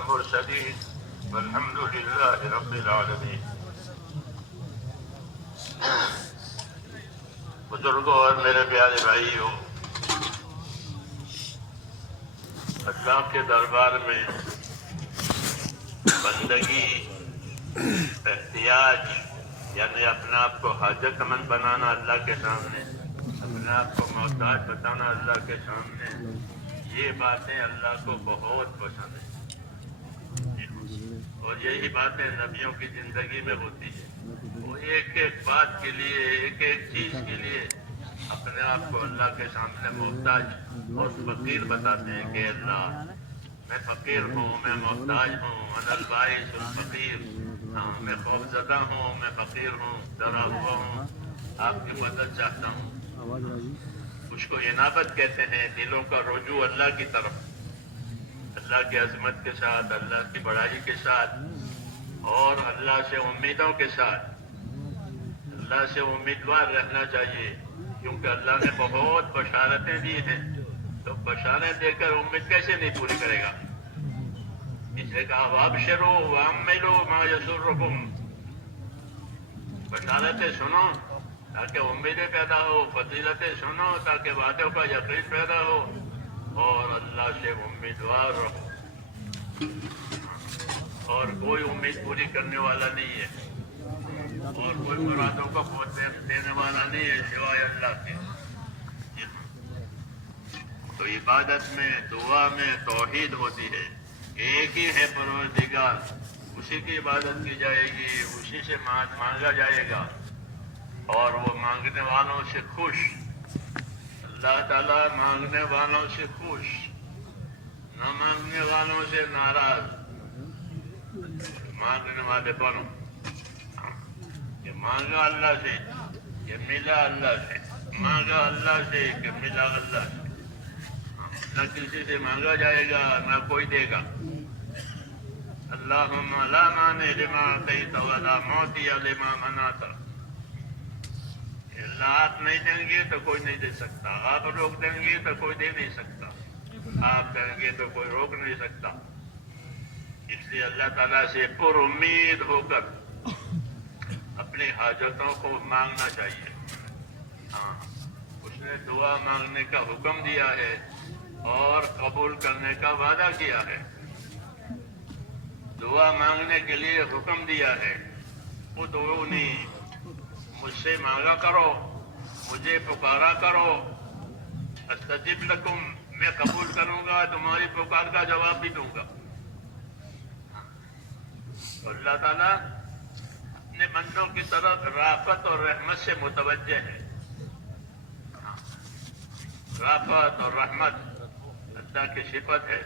المرسلين والحمد لله رب العالمين. بزرگوں اور میرے پیارے بھائیوں، اللہ کے دربار میں بندگی، احتیاج یعنی اپنے آپ کو حاجت مند بنانا اللہ کے سامنے، اپنے آپ کو محتاج بتانا اللہ کے سامنے، یہ باتیں اللہ کو بہت پسند ہیں. اور یہی باتیں نبیوں کی زندگی میں ہوتی ہیں. وہ ایک ایک بات کے لیے، ایک ایک چیز کے لیے اپنے آپ کو اللہ کے سامنے محتاج اور فقیر بتاتے ہیں کہ اللہ میں فقیر ہوں، میں محتاج ہوں، انا البائس الفقیر، میں خوفزدہ ہوں، میں فقیر ہوں، ڈرا ہوا ہوں، آپ کی مدد چاہتا ہوں. اس کو انابت کہتے ہیں، دلوں کا رجوع اللہ کی طرف، اللہ کی عظمت کے ساتھ، اللہ کی بڑائی کے ساتھ اور اللہ سے امیدوں کے ساتھ. اللہ سے امیدوار رہنا چاہیے کیونکہ اللہ نے بہت بشارتیں دی ہیں، تو بشارتیں دے کر امید کیسے نہیں پوری کرے گا؟ اس نے کہا وابشروا واملوا ما یسرکم، بشارتیں سنو تاکہ امیدیں پیدا ہو، فضیلتیں سنو تاکہ وعدوں کا یقین پیدا ہو، اور اللہ سے امیدوار رہو. اور کوئی امید پوری کرنے والا نہیں ہے اور کوئی مرادوں کا پہنچ دینے والا نہیں ہے سوائے اللہ کے. تو عبادت میں، دعا میں توحید ہوتی ہے. ایک ہی ہے پروردگار، اسی کی عبادت کی جائے گی، اسی سے مانگا جائے گا، اور وہ مانگنے والوں سے خوش. اللہ تعالیٰ مانگنے والوں سے خوش، نہ مانگنے والوں سے ناراض. مانگنے والے بنو، کہ مانگا اللہ سے کہ ملا اللہ سے، مانگا اللہ سے کہ ملا اللہ سے. نہ کسی سے مانگا جائے گا نہ کوئی دے گا. اللہم لا مانع لما اعطیت ولا معطی لما منعت. اللہ آپ نہیں دیں گے تو کوئی نہیں دے سکتا، آپ روک دیں گے تو کوئی دے نہیں سکتا، آپ دیں گے تو کوئی روک نہیں سکتا. اس لیے اللہ تعالیٰ سے پر امید ہو کر اپنی حاجتوں کو مانگنا چاہیے. ہاں، اس نے دعا مانگنے کا حکم دیا ہے اور قبول کرنے کا وعدہ کیا ہے. دعا مانگنے کے لیے حکم دیا ہے، ادعونی، مجھ سے مانگا کرو، مجھے پکارا کرو، استجب لکم، میں قبول کروں گا، تمہاری پکار کا جواب بھی دوں گا. اللہ تعالیٰ اپنے بندوں کی طرف رافت اور رحمت سے متوجہ ہے. رافت اور رحمت اللہ کی صفت ہے.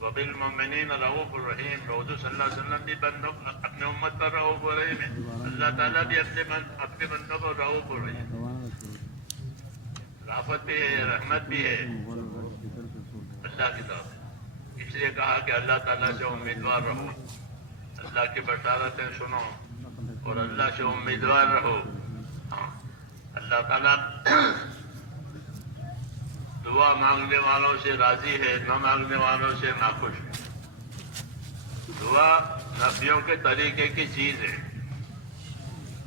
وبالمؤمنین رؤوف الرحیم، حضور صلی اللہ علیہ وسلم بھی اپنے امت پر رؤوف الرحیم ہے. اللہ تعالیٰ بھی اپنے بندوں کو رؤوف الرحیم، رافت بھی ہے، رحمت بھی ہے اللہ کی طرف. اس لیے کہا کہ اللہ تعالیٰ سے امیدوار رہو، اللہ کی بشارتیں سنو اور اللہ سے امیدوار رہو. اللہ تعالیٰ دعا مانگنے والوں سے راضی ہے، نہ مانگنے والوں سے ناخوش ہے. دعا نبیوں کے طریقے کی چیز ہے،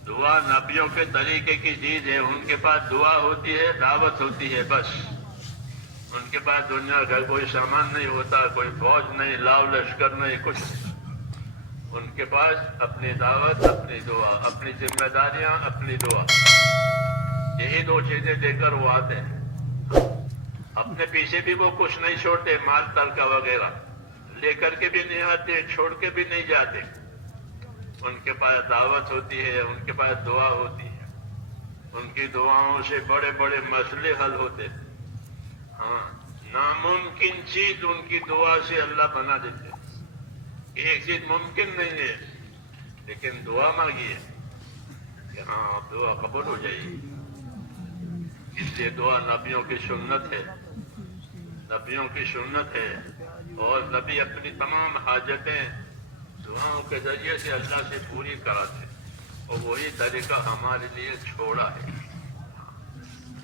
دعا نبیوں کے طریقے کی چیز ہے. ان کے پاس دعا ہوتی ہے، دعوت ہوتی ہے، بس. ان کے پاس دنیا کا کوئی سامان نہیں ہوتا، کوئی فوج نہیں، لاؤ لشکر نہیں، کچھ نہیں. ان کے پاس اپنی دعوت، اپنی دعا، اپنی ذمہ داریاں، اپنی دعا، یہی دو چیزیں دے کر وہ آتے ہیں. اپنے پیچھے بھی وہ کچھ نہیں چھوڑتے، مال ترکہ وغیرہ لے کر کے بھی نہیں آتے، چھوڑ کے بھی نہیں جاتے. ان کے پاس دعوت ہوتی ہے، ان کے پاس دعا ہوتی ہے. ان کی دعاؤں سے بڑے بڑے مسئلے حل ہوتے ہیں. ہاں، ناممکن چیز ان کی دعا سے اللہ بنا دیتے. ایک چیز ممکن نہیں ہے لیکن دعا مانگیے کہ ہاں دعا قبول ہو جائے گی. اس لیے دعا نبیوں کی سنت ہے، نبیوں کی سنت ہے. اور نبی اپنی تمام حاجتیں دعاؤں کے ذریعے سے اللہ سے پوری کراتے، اور وہی طریقہ ہمارے لیے چھوڑا ہے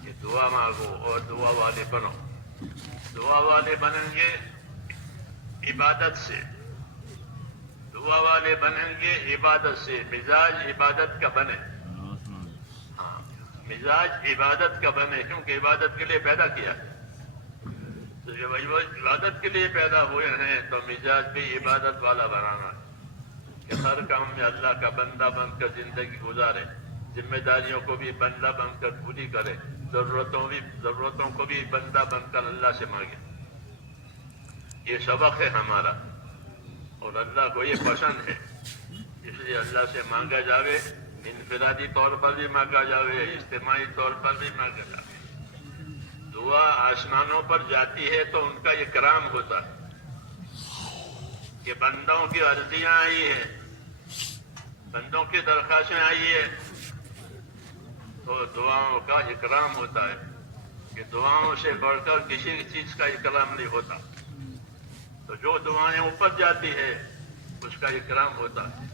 کہ دعا مانگو اور دعا والے بنو. دعا والے بنیں گے عبادت سے، دعا والے بنیں گے عبادت سے، مزاج عبادت کا بنے. ہاں، مزاج عبادت کا بنے، کیونکہ عبادت کے لیے پیدا کیا ہے. تو جب عبادت کے لیے پیدا ہوئے ہیں تو مزاج بھی عبادت والا بنانا ہے کہ ہر کام میں اللہ کا بندہ بن کر زندگی گزارے، ذمہ داریوں کو بھی بندہ بن کر پوری کرے، ضرورتوں کو بھی بندہ بن کر اللہ سے مانگے. یہ سبق ہے ہمارا، اور اللہ کو یہ پسند ہے. اس لیے اللہ سے مانگا جاوے، انفرادی طور پر بھی مانگا جاوے، اجتماعی طور پر بھی مانگا جاوے. دعا آسمانوں پر جاتی ہے تو ان کا اکرام ہوتا ہے کہ بندوں کی عرضیاں آئی ہیں، بندوں کی درخواستیں آئی ہے، تو دعاؤں کا اکرام ہوتا ہے کہ دعاؤں سے بڑھ کر کسی چیز کا اکرام نہیں ہوتا. تو جو دعائیں اوپر جاتی ہے اس کا اکرام ہوتا ہے.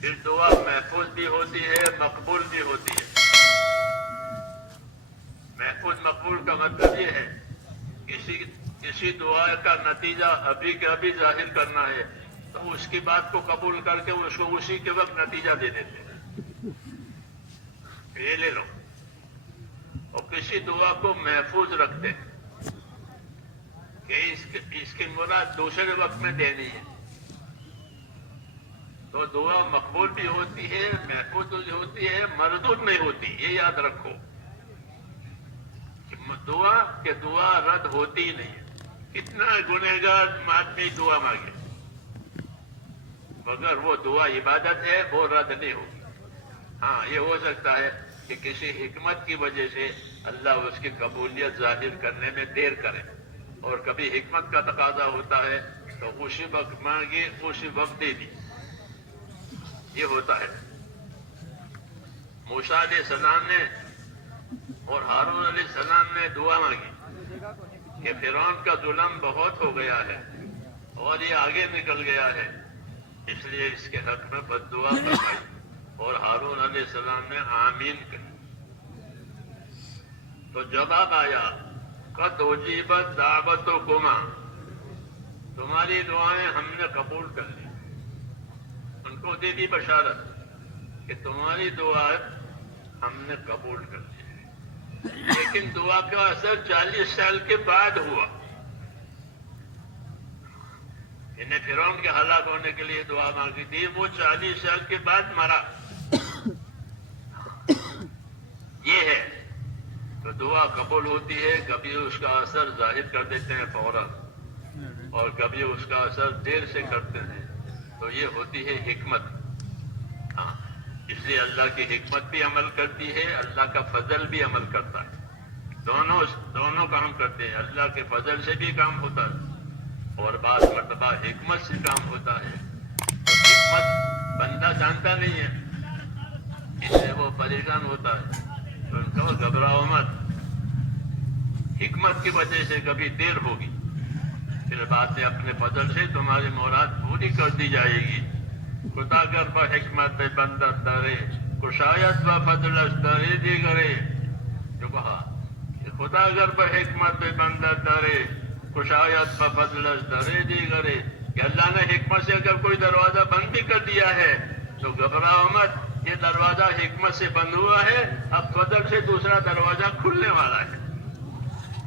پھر دعا محفوظ بھی ہوتی ہے، مقبول بھی ہوتی ہے. محفوظ مقبول کا مطلب یہ ہے کسی دعا کا نتیجہ ابھی کے ابھی ظاہر کرنا ہے تو اس کی بات کو قبول کر کے اس کو اسی کے وقت نتیجہ دے دیتے ہیں، یہ لے لو. اور کسی دعا کو محفوظ رکھتے ہیں کہ اس کی مراد دوسرے وقت میں دینی ہے. تو دعا مقبول بھی ہوتی ہے، محفوظ بھی ہوتی ہے، مردود نہیں ہوتی. یہ یاد رکھو کہ دعا رد ہوتی ہی نہیں ہے. کتنا گنہگار آدمی دعا مانگے مگر وہ دعا عبادت ہے، وہ رد نہیں ہوگی. ہاں، یہ ہو سکتا ہے کہ کسی حکمت کی وجہ سے اللہ اس کی قبولیت ظاہر کرنے میں دیر کرے، اور کبھی حکمت کا تقاضا ہوتا ہے تو اسی وقت مانگی، اسی وقت دے دی. یہ ہوتا ہے. موسیٰ علیہ السلام نے اور ہارون علیہ السلام نے دعا مانگی کہ فرعون کا ظلم بہت ہو گیا ہے اور یہ آگے نکل گیا ہے، اس لیے اس کے حق میں بد دعا فرمائی، اور ہارون علیہ السلام نے آمین کہی. تو جواب آیا قد اجیبت دعوتکما، تمہاری دعائیں ہم نے قبول کر لی. ان کو دے دی بشارت کہ تمہاری دعائیں ہم نے قبول کر لی. لیکن دعا کا اثر 40 سال کے بعد ہوا. انہیں فرعون کے ہلاک ہونے کے لیے دعا مانگی تھی، وہ 40 سال کے بعد مرا. یہ ہے تو دعا قبول ہوتی ہے، کبھی اس کا اثر ظاہر کر دیتے ہیں فوراً، اور کبھی اس کا اثر دیر سے کرتے ہیں. تو یہ ہوتی ہے حکمت. ہاں، اس لیے اللہ کی حکمت بھی عمل کرتی ہے، اللہ کا فضل بھی عمل کرتا ہے. دونوں کام کرتے ہیں. اللہ کے فضل سے بھی کام ہوتا ہے اور بعض مرتبہ حکمت سے کام ہوتا ہے. تو حکمت بندہ جانتا نہیں ہے، اس سے وہ پریشان ہوتا ہے. تو ان کو گھبراؤ مت، حکمت کی وجہ سے کبھی دیر ہوگی، پھر بعد میں اپنے فضل سے تمہاری مراد پوری کر دی جائے گی. خدا گر پر حکمت بندہ دارے، کشایت و فضل دارے دی گرے. جو کہا کہ خدا گر پر حکمت بندہ دارے، کشایت و فضل دارے دی گرے، کہ اللہ نے حکمت سے اگر کوئی دروازہ بند بھی کر دیا ہے تو گھبراؤ مت، یہ دروازہ حکمت سے بند ہوا ہے، اب فضل سے دوسرا دروازہ کھلنے والا ہے.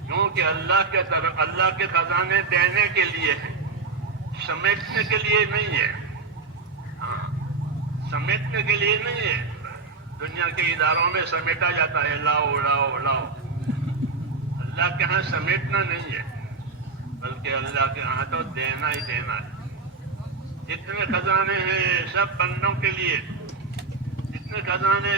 کیونکہ اللہ کے خزانے دینے کے لیے ہے، سمیٹنے کے لیے نہیں ہے. سمیٹنے کے لیے نہیں ہے. دنیا کے اداروں میں سمیٹا جاتا ہے، لاؤ لاؤ لاؤ. اللہ کے ہاں سمیٹنا نہیں ہے، بلکہ اللہ کے ہاں تو دینا ہی دینا ہے. جتنے خزانے ہیں سب بندوں کے لیے، جتنے خزانے ہیں